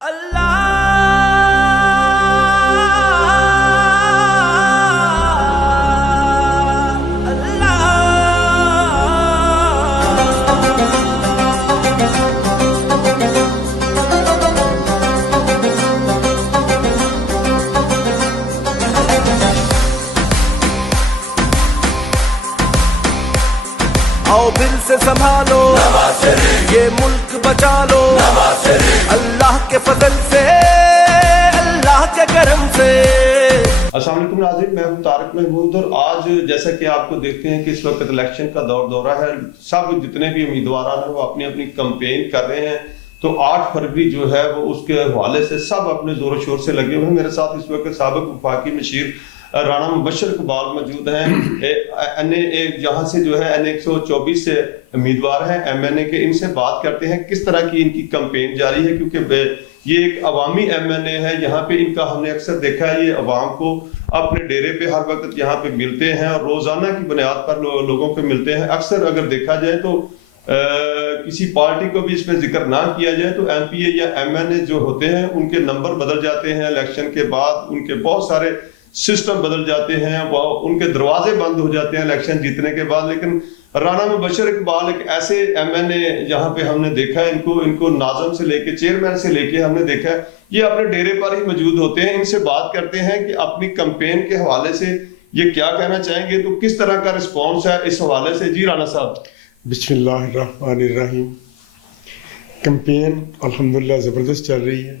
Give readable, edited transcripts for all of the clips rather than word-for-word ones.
आओ दिल से संभालो ये मुल्क बचा लो अल्लाह के फजल से अल्लाह के करम से। अस्सलाम वालेकुम नाज़रीन, मैं हूं तारिक महमूद और आज जैसा कि आपको देखते हैं कि इस वक्त इलेक्शन का दौरा है। सब जितने भी उम्मीदवार हैं वो अपनी अपनी कैंपेन कर रहे हैं। तो 8 फरवरी जो है वो उसके हवाले से सब अपने जोर शोर से लगे हुए हैं। मेरे साथ इस वक्त साबिक वफाकी मशीर राणा मुबशर इकबाल मौजूद हैं। यहाँ से जो है N124 से उम्मीदवार हैं MNA के। इनसे बात करते हैं किस तरह की इनकी कैंपेन जारी है, क्योंकि ये एक अवामी MNA है। यहाँ पे इनका हमने अक्सर देखा है, ये अवाम को अपने डेरे पे हर वक्त यहाँ पे मिलते हैं और रोजाना की बुनियाद पर लोगों को मिलते हैं। अक्सर अगर देखा जाए तो किसी पार्टी को भी इसमें जिक्र ना किया जाए तो MPA या MNA जो होते हैं उनके नंबर बदल जाते हैं इलेक्शन के बाद, उनके बहुत सारे सिस्टम बदल जाते हैं, वो उनके दरवाजे बंद हो जाते हैं इलेक्शन जीतने के बाद। लेकिन राणा मुबशर इकबाल एक ऐसे MNA यहाँ पे हमने देखा है, इनको नाज़म से लेके चेयरमैन से लेके हमने देखा है, ये अपने डेरे पर ही मौजूद होते हैं। इनसे बात करते हैं कि अपनी कैंपेन के हवाले से ये क्या कहना चाहेंगे, तो किस तरह का रिस्पॉन्स है इस हवाले से। जी राणा साहब। बिस्मिल्लाहिर्रहमानिर्रहीम। कैंपेन अल्हम्दुलिल्लाह ज़बरदस्त चल रही है।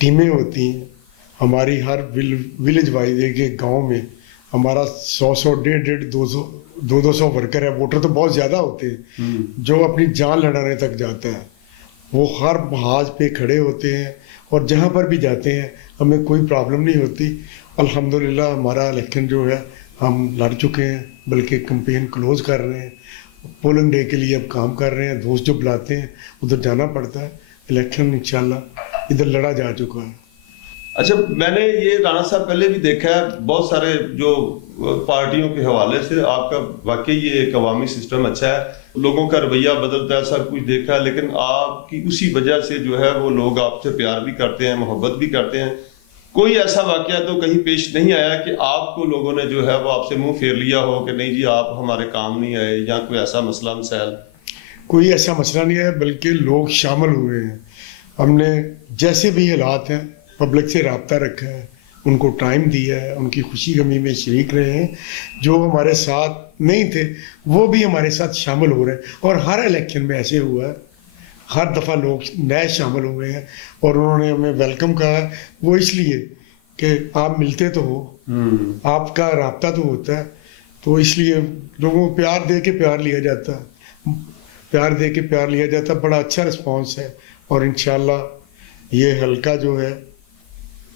टीमें होती हैं हमारी, हर विलेज वाइज एक गांव में हमारा 100 150 200 वर्कर है। वोटर तो बहुत ज़्यादा होते हैं जो अपनी जान लड़ाने तक जाता है। वो हर महाज पे खड़े होते हैं और जहाँ पर भी जाते हैं हमें कोई प्रॉब्लम नहीं होती। अल्हम्दुलिल्लाह हमारा इलेक्शन जो है हम लड़ चुके हैं, बल्कि कैंपेन क्लोज कर रहे हैं। पोलिंग डे के लिए अब काम कर रहे हैं। दोस्त जो बुलाते हैं उधर जाना पड़ता है। इलेक्शन इंशाल्लाह इधर लड़ा जा चुका है। अच्छा, मैंने ये राणा साहब पहले भी देखा है बहुत सारे जो पार्टियों के हवाले से आपका वाकई ये एक अवामी सिस्टम अच्छा है, लोगों का रवैया बदलता है, सब कुछ देखा है। लेकिन आपकी उसी वजह से जो है वो लोग आपसे प्यार भी करते हैं, मोहब्बत भी करते हैं। कोई ऐसा वाकया तो कहीं पेश नहीं आया कि आपको लोगों ने जो है वो आपसे मुंह फेर लिया हो कि नहीं जी आप हमारे काम नहीं आए, या कोई ऐसा मसला मसाइल? कोई ऐसा मसला नहीं है, बल्कि लोग शामिल हुए हैं। हमने जैसे भी हालात हैं पब्लिक से रब्ता रखा है, उनको टाइम दिया है, उनकी खुशी गमी में शरीक रहे हैं। जो हमारे साथ नहीं थे वो भी हमारे साथ शामिल हो रहे हैं। और हर इलेक्शन में ऐसे हुआ है, हर दफ़ा लोग नए शामिल हुए हैं और उन्होंने हमें वेलकम कहा। वो इसलिए कि आप मिलते तो हो, आपका रब्ता तो होता है, तो इसलिए लोगों को प्यार दे के प्यार लिया जाता है, प्यार दे के प्यार लिया जाता है। बड़ा अच्छा रिस्पॉन्स है और इंशाल्लाह ये हल्का जो है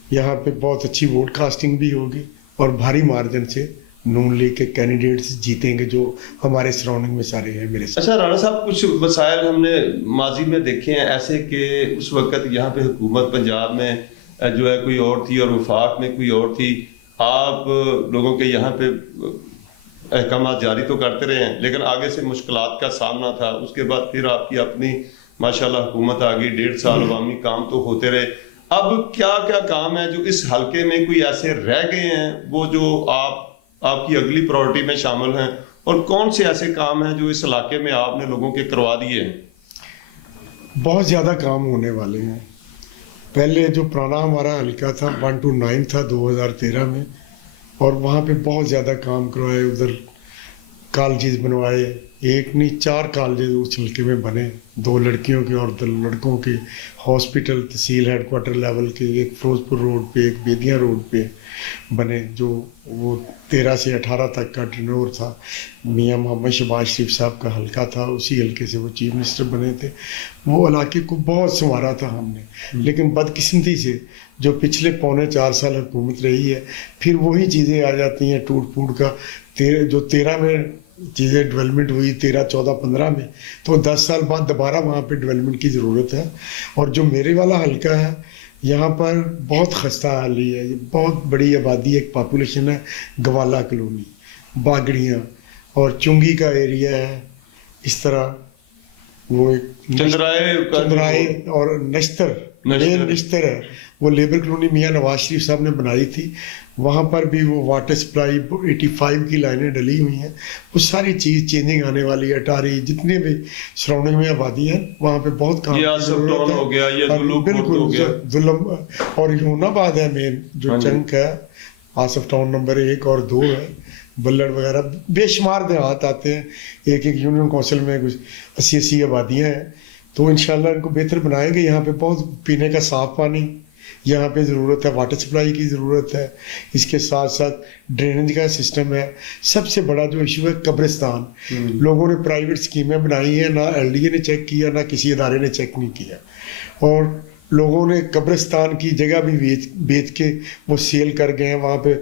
यहाँ पे बहुत अच्छी वोट कास्टिंग भी होगी और भारी मार्जिन से नून लीग के कैंडिडेट्स जीतेंगे जो हमारे सराउंडिंग में सारे हैं मेरे साथ। अच्छा राणा साहब, कुछ मसाइल हमने माजी में देखे हैं ऐसे कि उस वक्त यहाँ पे हुकूमत पंजाब में जो है कोई और थी और वफाक में कोई और थी। आप लोगों के यहाँ पे अहकाम जारी तो करते रहे हैं, लेकिन आगे से मुश्किलात का सामना था। उसके बाद फिर आपकी अपनी माशाल्लाह हुकूमत आ गई, 1.5 साल अवामी काम तो होते रहे। अब क्या क्या काम है जो इस हलके में कोई ऐसे रह गए हैं वो जो आपकी अगली प्रायोरिटी में शामिल हैं, और कौन से ऐसे काम हैं जो इस इलाके में आपने लोगों के करवा दिए हैं? बहुत ज़्यादा काम होने वाले हैं। पहले जो पुराना हमारा हलका था 1 to 9 था 2013 में, और वहाँ पे बहुत ज़्यादा काम करवाए। उधर कॉलेजेस बनवाए, एक नहीं 4 कॉलेजेस उस हल्के में बने, 2 लड़कियों के और 2 लड़कों के। हॉस्पिटल तहसील हेडक्वार्टर लेवल के, एक फिरोजपुर रोड पे, एक बेदिया रोड पे बने, जो वो 13 से 18 तक का टर्नओवर था। मियां मोहम्मद शहबाज शरीफ साहब का हल्का था, उसी हल्के से वो चीफ मिनिस्टर बने थे। वो इलाके को बहुत संवारा था हमने, लेकिन बदकिस्मती से जो पिछले 3.25 साल हुकूमत रही है, फिर वही चीज़ें आ जाती हैं टूट फूट का। जो 13 में चीज़ें डेवलपमेंट हुई, 13, 14, 15 में, तो 10 साल बाद दोबारा वहाँ पे डेवलपमेंट की ज़रूरत है। और जो मेरे वाला हल्का है यहाँ पर बहुत खस्ता हाली है, बहुत बड़ी आबादी, एक पॉपुलेशन है। गवाला कॉलोनी, बागड़ियाँ और चुंगी का एरिया है। इस तरह वो एक चंद्राए और नश्तर नश्तर है, वो लेबर कॉलोनी मियाँ नवाज शरीफ साहब ने बनाई थी, वहाँ पर भी वो वाटर सप्लाई 85 की लाइनें डली हुई हैं, वो सारी चीज़ चेंजिंग आने वाली है। अटारी जितने भी सराउंडिंग में आबादी है वहाँ पे बहुत काम ये आसफ टाउन हो गया, ये बिल्कुल हो गया, जुलम और यूनाबाद है मेन जो चंक है, आसफ टाउन नंबर 1 और 2 है, बल्लड़ वगैरह बेशुमार देहात आते हैं, एक एक यूनियन काउंसिल में कुछ 80 आबादियाँ हैं। तो इंशाल्लाह इनको बेहतर बनाएंगे। यहाँ पे बहुत पीने का साफ पानी यहाँ पे ज़रूरत है, वाटर सप्लाई की ज़रूरत है, इसके साथ साथ ड्रेनेज का सिस्टम है। सबसे बड़ा जो इशू है कब्रिस्तान, लोगों ने प्राइवेट स्कीमें बनाई हैं, ना LDA ने चेक किया, ना किसी इदारे ने चेक नहीं किया, और लोगों ने कब्रिस्तान की जगह भी बेच के वो सेल कर गए हैं। वहाँ पे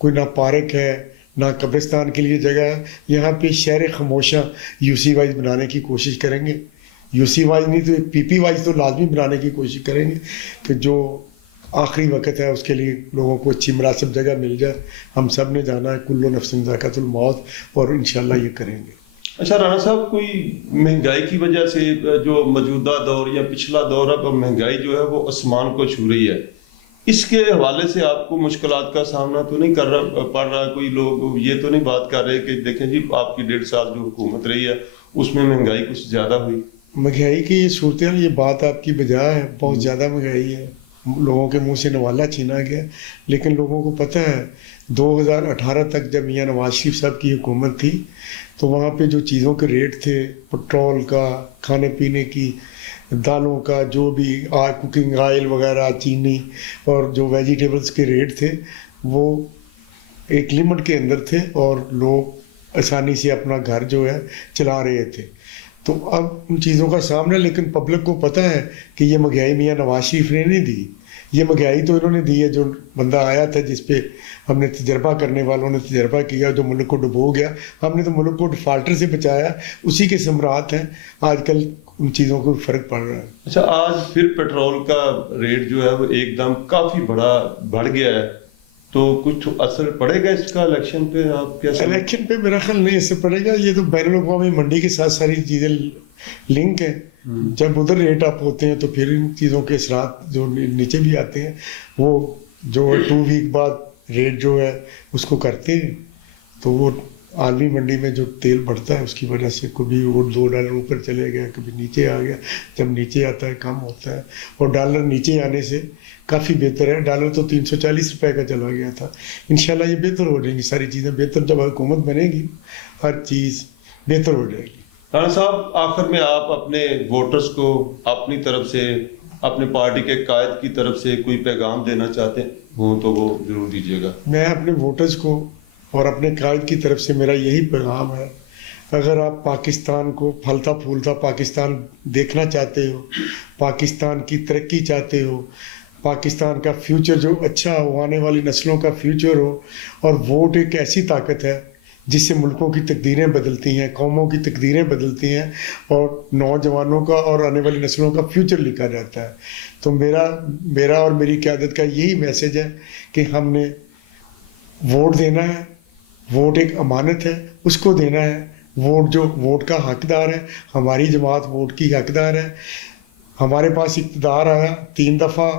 कोई ना पार्क है ना कब्रिस्तान के लिए जगह है। यहाँ पे शहर खामोशा UC वाइज बनाने की कोशिश करेंगे, UC वाइज नहीं तो PP वाइज तो लाजमी बनाने की कोशिश करेंगे कि जो आखिरी वक्त है उसके लिए लोगों को अच्छी मुनासिब जगह मिल जाए। हम सब ने जाना है, कुल्लु नफ्सिन ज़ाइक़ातुल मौत, और इंशाल्लाह ये करेंगे। अच्छा राणा साहब, कोई महंगाई की वजह से जो मौजूदा दौर या पिछला दौर है, महंगाई जो है वो आसमान को छू रही है, इसके हवाले से आपको मुश्किलात का सामना तो नहीं पड़ रहा? कोई लोग ये तो नहीं बात कर रहे कि देखें जी आपकी 1.5 साल जो हुकूमत रही है उसमें महंगाई कुछ ज़्यादा हुई? महंगाई की ये सूरत, ये बात आपकी बजाय है, बहुत ज़्यादा महंगाई है, लोगों के मुंह से नवाला छीना गया। लेकिन लोगों को पता है 2018 तक जब मियाँ नवाज शरीफ साहब की हुकूमत थी तो वहाँ पे जो चीज़ों के रेट थे, पेट्रोल का, खाने पीने की, दालों का, जो भी कुकिंग ऑयल वगैरह, चीनी और जो वेजिटेबल्स के रेट थे वो एक लिमिट के अंदर थे और लोग आसानी से अपना घर जो है चला रहे थे। तो अब उन चीज़ों का सामना, लेकिन पब्लिक को पता है कि ये महंगाई मियाँ नवाज शरीफ ने नहीं दी, ये महंगाई तो इन्होंने दी है जो बंदा आया था जिस पे हमने तजर्बा करने वालों ने तजर्बा किया, जो मुल्क को डुबो गया। हमने तो मुल्क को डिफाल्टर से बचाया, उसी के समरात हैं। आजकल उन चीज़ों को फ़र्क पड़ रहा है। अच्छा, आज फिर पेट्रोल का रेट जो है वो एकदम काफ़ी बढ़ गया है, तो कुछ असर पड़ेगा इसका इलेक्शन पे? आप क्या इलेक्शन पे मेरा ख्याल नहीं असर पड़ेगा, ये तो बैनुल-अक़वामी मंडी के साथ सारी चीज़ें लिंक है। जब उधर रेट अप होते हैं तो फिर इन चीज़ों के असरात जो नीचे भी आते हैं, वो जो 2 वीक बाद रेट जो है उसको करते हैं। तो वो आलमी मंडी में जो तेल बढ़ता है उसकी वजह से कभी वो $2 ऊपर चले गया, कभी नीचे आ गया। जब नीचे आता है कम होता है, और डॉलर नीचे आने से काफ़ी बेहतर है। डॉलर तो 340 रुपए का चला गया था। इंशाल्लाह ये बेहतर हो जाएंगी सारी चीज़ें, बेहतर जब हुकूमत बनेगी हर चीज़ बेहतर हो जाएगी। राणा साहब, आखिर में आप अपने वोटर्स को अपनी तरफ से, अपने पार्टी के कायद की तरफ से कोई पैगाम देना चाहते हो तो वो जरूर दीजिएगा। मैं अपने वोटर्स को और अपने कायद की तरफ से मेरा यही पैगाम है, अगर आप पाकिस्तान को फलता फूलता पाकिस्तान देखना चाहते हो, पाकिस्तान की तरक्की चाहते हो, पाकिस्तान का फ्यूचर जो अच्छा हो, आने वाली नस्लों का फ्यूचर हो, और वोट एक ऐसी ताकत है जिससे मुल्कों की तकदीरें बदलती हैं, कौमों की तकदीरें बदलती हैं, और नौजवानों का और आने वाली नस्लों का फ्यूचर लिखा जाता है। तो मेरा और मेरी क़यादत का यही मैसेज है कि हमने वोट देना है, वोट एक अमानत है, उसको देना है। वोट जो वोट का हकदार है, हमारी जमात वोट की हकदार है। हमारे पास इक़्तिदार आया 3 दफ़ा,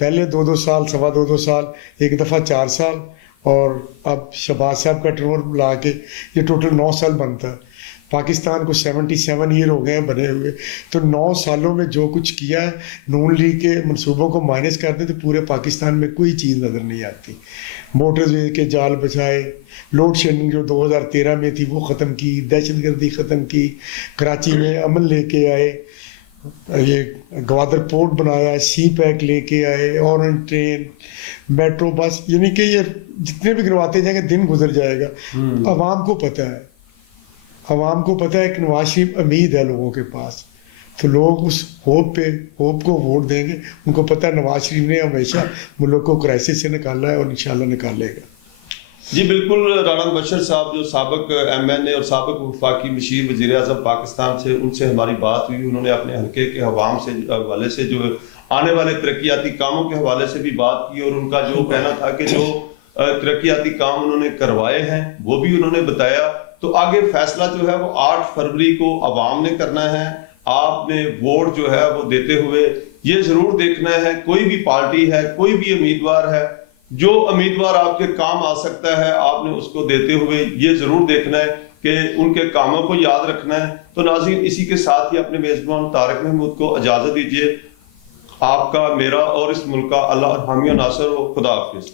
पहले 2-2 साल, सवा 2-2 साल, एक दफ़ा 4 साल, और अब शहबाज साहब का टर्म बुला के ये टोटल 9 साल बनता है। पाकिस्तान को 77 ईयर हो गए हैं बने हुए, तो 9 सालों में जो कुछ किया है, नून लीग के मंसूबों को माइनस कर दें तो पूरे पाकिस्तान में कोई चीज़ नज़र नहीं आती। मोटरवे के जाल बचाए, लोड शेडिंग जो 2013 में थी वो ख़त्म की, दहशतगर्दी ख़त्म की, कराची में अमन लेके आए, ये गवादर पोर्ट बनाया, सी पैक लेके आए, ऑरेंज ट्रेन, मेट्रो बस, यानी कि ये जितने भी गिनवाते जाएंगे दिन गुजर जाएगा। अवाम को पता है, अवाम को पता है कि नवाज शरीफ उम्मीद है लोगों के पास, तो लोग उस होप को वोट देंगे। उनको पता है नवाज शरीफ ने हमेशा मुल्क को क्राइसिस से निकाला है और इंशाल्लाह निकालेगा। जी बिल्कुल, राणा बशर साहब जो साबिक MNA और साबिक वफाकी मशीर वज़ीर आज़म पाकिस्तान से, उनसे हमारी बात हुई। उन्होंने अपने हल्के के अवाम से हवाले से जो आने वाले तरक्याती कामों के हवाले से भी बात की, और उनका जो कहना था कि जो तरक्याती काम उन्होंने करवाए हैं वो भी उन्होंने बताया। तो आगे फैसला जो है वो 8 फरवरी को अवाम ने करना है। आपने वोट जो है वो देते हुए یہ ضرور دیکھنا ہے کوئی بھی پارٹی ہے کوئی بھی امیدوار ہے جو امیدوار آپ کے کام آ سکتا ہے آپ نے اس کو دیتے ہوئے یہ ضرور دیکھنا ہے کہ ان کے کاموں کو یاد رکھنا ہے. تو ناظرین اسی کے ساتھ ہی اپنے میزبان طارق محمود کو اجازت دیجیے. آپ کا میرا اور اس ملک کا اللہ حامی و ناصر ہو. خدا حافظ.